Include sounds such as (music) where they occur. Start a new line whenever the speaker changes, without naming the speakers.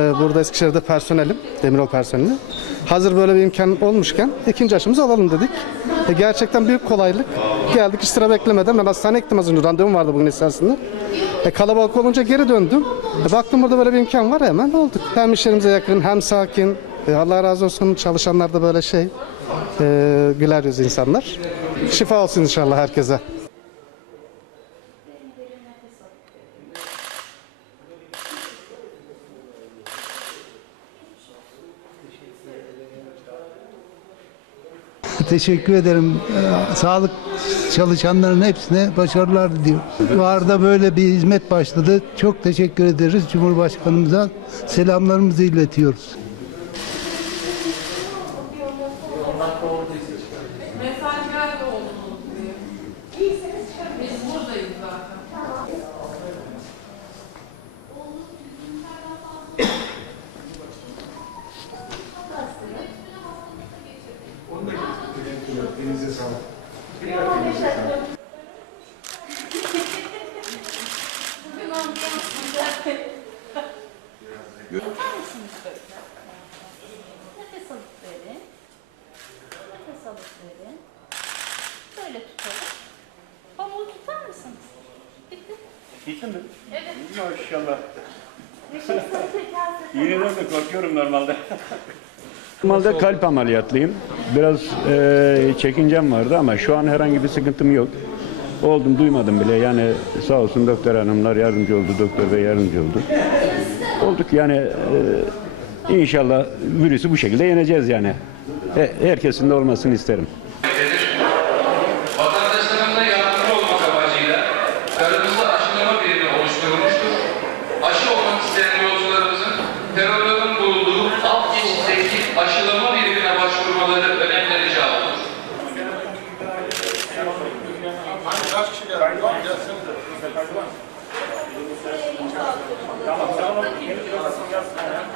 Ee, Burada Eskişehir'de personelim, demiryol personeli. Hazır böyle bir imkan olmuşken ikinci aşımızı alalım dedik. E, gerçekten büyük kolaylık. Geldik hiç sıra beklemeden. Ben hastaneye gittim az önce. Randevum vardı bugün esasında. E, kalabalık olunca geri döndüm. E, baktım burada böyle bir imkan var hemen olduk. Hem iş yerimize yakın hem sakin. E, Allah razı olsun çalışanlar da böyle şey e, güler yüz insanlar. Şifa olsun inşallah herkese.
Teşekkür ederim. Ee, Sağlık çalışanların hepsine başarılar diliyorum. Varda böyle bir hizmet başladı. Çok teşekkür ederiz. Cumhurbaşkanımıza selamlarımızı iletiyoruz.
Mesajlar da oldunuz
Böyle? Nefes alıp verin. Nefes alıp verin. Böyle tutalım. Pamuğu tutar mısınız? Bitti.
Bitti mi?
Evet. (laughs)
Maşallah. İğneden de korkuyorum normalde. (laughs) Normalde kalp ameliyatlıyım. Biraz e, çekincem vardı ama şu an herhangi bir sıkıntım yok. Oldum duymadım bile yani sağ olsun doktor hanımlar yardımcı oldu, doktor bey yardımcı oldu. Olduk yani e, inşallah virüsü bu şekilde yeneceğiz yani. E, herkesin de olmasını isterim.
Aramızda aşılama birimi oluşturulmuştur. Aşı olmak isteyen yolcularımızın terörlerin Tamam sen onu kendi yazsın yazsın.